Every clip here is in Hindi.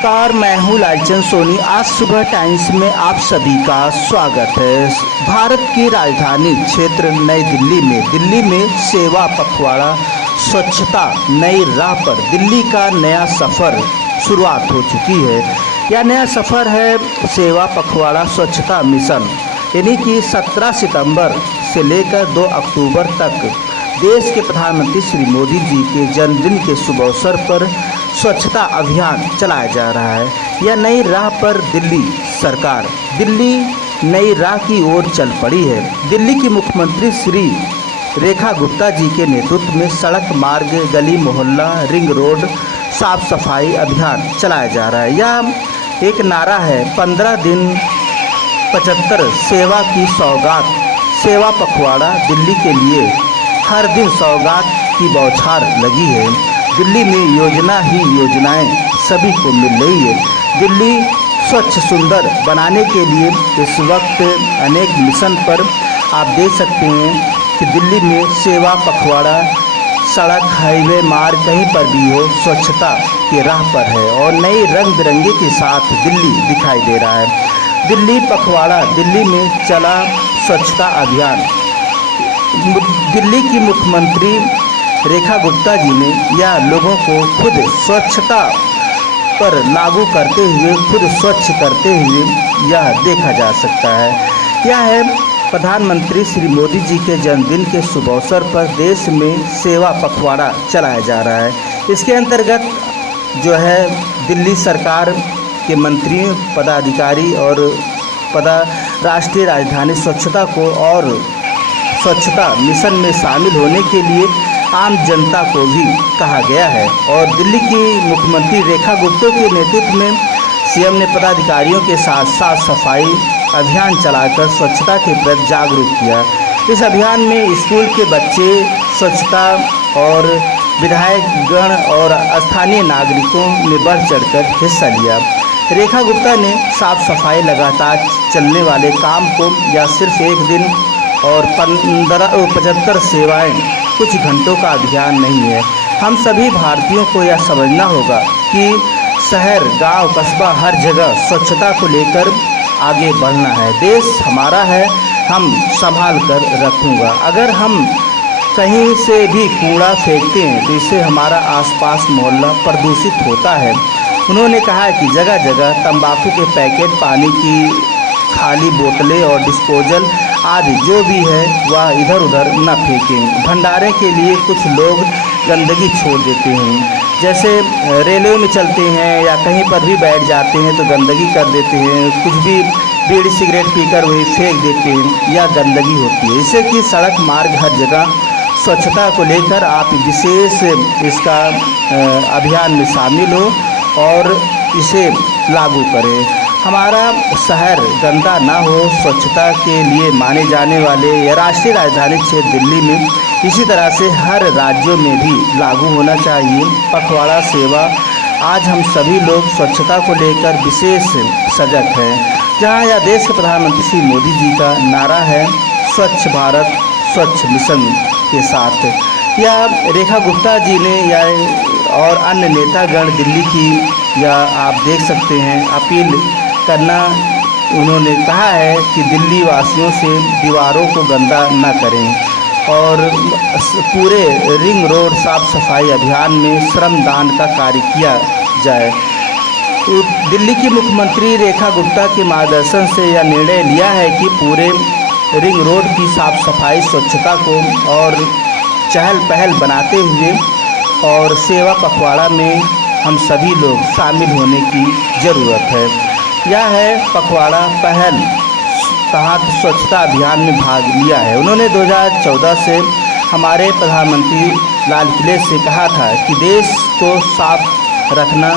नमस्कार, मैं हूँ लालचंद सोनी। आज सुबह टाइम्स में आप सभी का स्वागत है। भारत की राजधानी क्षेत्र नई दिल्ली में सेवा पखवाड़ा स्वच्छता नई राह पर दिल्ली का नया सफ़र शुरुआत हो चुकी है। यह नया सफ़र है सेवा पखवाड़ा स्वच्छता मिशन, यानी कि 17 सितंबर से लेकर 2 अक्टूबर तक देश के प्रधानमंत्री श्री मोदी जी के जन्मदिन के शुभ अवसर पर स्वच्छता अभियान चलाया जा रहा है। यह नई राह पर दिल्ली नई राह की ओर चल पड़ी है। दिल्ली की मुख्यमंत्री श्री रेखा गुप्ता जी के नेतृत्व में सड़क मार्ग, गली मोहल्ला, रिंग रोड साफ सफाई अभियान चलाया जा रहा है। यह एक नारा है, 15 दिन 75 सेवा की सौगात। सेवा पखवाड़ा दिल्ली के लिए हर दिन सौगात की बौछार लगी है। दिल्ली में योजनाएं सभी को मिल रही है। दिल्ली स्वच्छ सुंदर बनाने के लिए इस वक्त अनेक मिशन पर आप देख सकते हैं कि दिल्ली में सेवा पखवाड़ा सड़क, हाईवे, मार्ग कहीं पर भी हो स्वच्छता की राह पर है और नई रंग बिरंगे के साथ दिल्ली दिखाई दे रहा है। दिल्ली पखवाड़ा, दिल्ली में चला स्वच्छता अभियान। दिल्ली की मुख्यमंत्री रेखा गुप्ता जी ने यह लोगों को खुद स्वच्छता पर लागू करते हुए, खुद स्वच्छ करते हुए यह देखा जा सकता है। यह है प्रधानमंत्री श्री मोदी जी के जन्मदिन के शुभ अवसर पर देश में सेवा पखवाड़ा चलाया जा रहा है। इसके अंतर्गत जो है दिल्ली सरकार के मंत्रियों, पदाधिकारी और राष्ट्रीय राजधानी स्वच्छता को और स्वच्छता मिशन में शामिल होने के लिए आम जनता को भी कहा गया है। और दिल्ली की मुख्यमंत्री रेखा गुप्ता के नेतृत्व में सीएम ने पदाधिकारियों के साथ साफ सफाई अभियान चलाकर स्वच्छता के प्रति जागरूक किया। इस अभियान में स्कूल के बच्चे स्वच्छता और विधायकगण और स्थानीय नागरिकों ने बढ़ चढ़कर हिस्सा लिया। रेखा गुप्ता ने साफ सफाई लगातार चलने वाले काम को या सिर्फ एक दिन और 75 सेवाएं कुछ घंटों का अभियान नहीं है। हम सभी भारतीयों को यह समझना होगा कि शहर, गांव, कस्बा हर जगह स्वच्छता को लेकर आगे बढ़ना है। देश हमारा है, हम संभाल कर रखूँगा। अगर हम कहीं से भी कूड़ा फेंकते हैं तो इससे हमारा आसपास मोहल्ला प्रदूषित होता है। उन्होंने कहा है कि जगह जगह तंबाकू के पैकेट, पानी की खाली बोतलें और डिस्पोजल आदि जो भी है वह इधर उधर न फेंकें। भंडारे के लिए कुछ लोग गंदगी छोड़ देते हैं, जैसे रेलवे में चलते हैं या कहीं पर भी बैठ जाते हैं तो गंदगी कर देते हैं। कुछ भी बीड़ी सिगरेट पीकर वही फेंक देते हैं, यह गंदगी होती है। इससे कि सड़क मार्ग हर जगह स्वच्छता को लेकर आप विशेष इसका अभियान में शामिल हो और इसे लागू करें। हमारा शहर गंदा ना हो, स्वच्छता के लिए माने जाने वाले या राष्ट्रीय राजधानी क्षेत्र दिल्ली में इसी तरह से हर राज्यों में भी लागू होना चाहिए पखवाड़ा सेवा। आज हम सभी लोग स्वच्छता को लेकर विशेष सजग हैं। जहां यह देश के प्रधानमंत्री श्री मोदी जी का नारा है, स्वच्छ भारत स्वच्छ मिशन के साथ यह रेखा गुप्ता जी ने या और अन्य नेतागण दिल्ली की या आप देख सकते हैं अपील करना। उन्होंने कहा है कि दिल्ली वासियों से दीवारों को गंदा न करें और पूरे रिंग रोड साफ सफाई अभियान में श्रमदान का कार्य किया जाए। तो दिल्ली की मुख्यमंत्री रेखा गुप्ता के मार्गदर्शन से यह निर्णय लिया है कि पूरे रिंग रोड की साफ सफाई, स्वच्छता को और चहल पहल बनाते हुए और सेवा पखवाड़ा में हम सभी लोग शामिल होने की ज़रूरत है। यह है पखवाड़ा पहल तहत स्वच्छता अभियान में भाग लिया है। उन्होंने 2014 से हमारे प्रधानमंत्री लाल किले से कहा था कि देश को साफ रखना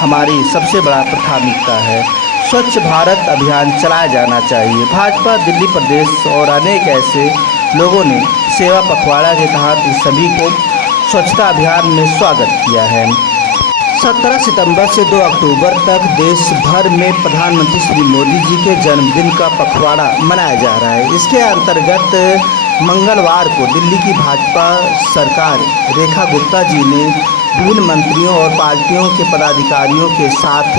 हमारी सबसे बड़ा प्राथमिकता है। स्वच्छ भारत अभियान चलाया जाना चाहिए। भाजपा दिल्ली प्रदेश और अनेक ऐसे लोगों ने सेवा पखवाड़ा के तहत इस सभी को स्वच्छता अभियान में स्वागत किया है। 17 सितंबर से 2 अक्टूबर तक देश भर में प्रधानमंत्री श्री मोदी जी के जन्मदिन का पखवाड़ा मनाया जा रहा है। इसके अंतर्गत मंगलवार को दिल्ली की भाजपा सरकार रेखा गुप्ता जी ने विभिन्न मंत्रियों और पार्टियों के पदाधिकारियों के साथ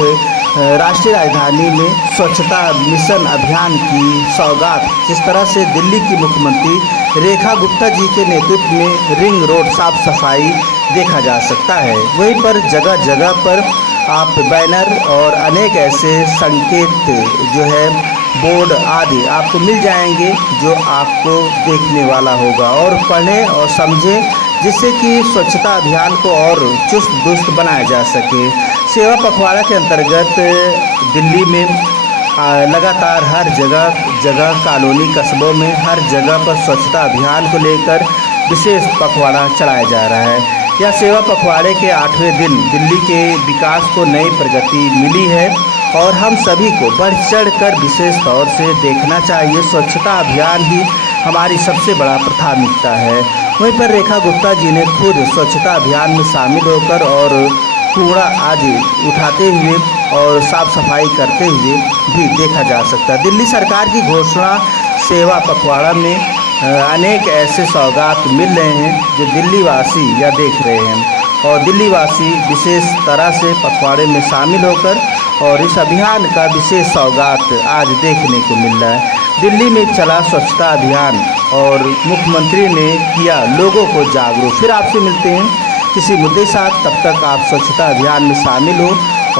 राष्ट्रीय राजधानी में स्वच्छता मिशन अभियान की सौगात। जिस तरह से दिल्ली की मुख्यमंत्री रेखा गुप्ता जी के नेतृत्व में रिंग रोड साफ सफाई देखा जा सकता है। वहीं पर जगह जगह पर आप बैनर और अनेक ऐसे संकेत जो है बोर्ड आदि आपको मिल जाएंगे जो आपको देखने वाला होगा और पढ़ें और समझें, जिससे कि स्वच्छता अभियान को और चुस्त दुरुस्त बनाया जा सके। सेवा पखवाड़ा के अंतर्गत दिल्ली में लगातार हर जगह कॉलोनी कस्बों में हर जगह पर स्वच्छता अभियान को लेकर विशेष पखवाड़ा चलाया जा रहा है। यह सेवा पखवाड़े के 8वें दिन दिल्ली के विकास को नई प्रगति मिली है और हम सभी को बढ़ चढ़ कर विशेष तौर से देखना चाहिए। स्वच्छता अभियान ही हमारी सबसे बड़ा प्राथमिकता है। वहीं पर रेखा गुप्ता जी ने खुद स्वच्छता अभियान में शामिल होकर और कूड़ा आदि उठाते हुए और साफ सफाई करते हुए भी देखा जा सकता है। दिल्ली सरकार की घोषणा सेवा पखवाड़ा में अनेक ऐसे सौगात मिल रहे हैं जो दिल्ली वासी या देख रहे हैं और दिल्ली वासी विशेष तरह से पखवाड़े में शामिल होकर और इस अभियान का विशेष सौगात आज देखने को मिल रहा है। दिल्ली में चला स्वच्छता अभियान और मुख्यमंत्री ने किया लोगों को जागरूक। फिर आपसे मिलते हैं किसी मुद्दे के साथ, तब तक आप स्वच्छता अभियान में शामिल हो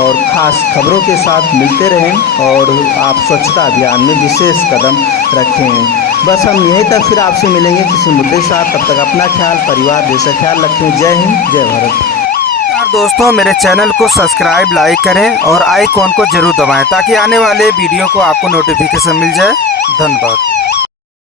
और ख़ास खबरों के साथ मिलते रहें और आप स्वच्छता अभियान में विशेष कदम रखें। बस हम यहीं तक फिर आपसे मिलेंगे किसी मुद्दे के साथ। तब तक अपना ख्याल, परिवार, देश का ख्याल रखें। जय हिंद, जय भारत। दोस्तों, मेरे चैनल को सब्सक्राइब लाइक करें और आइकॉन को जरूर दबाएं ताकि आने वाले वीडियो को आपको नोटिफिकेशन मिल जाए। धन्यवाद।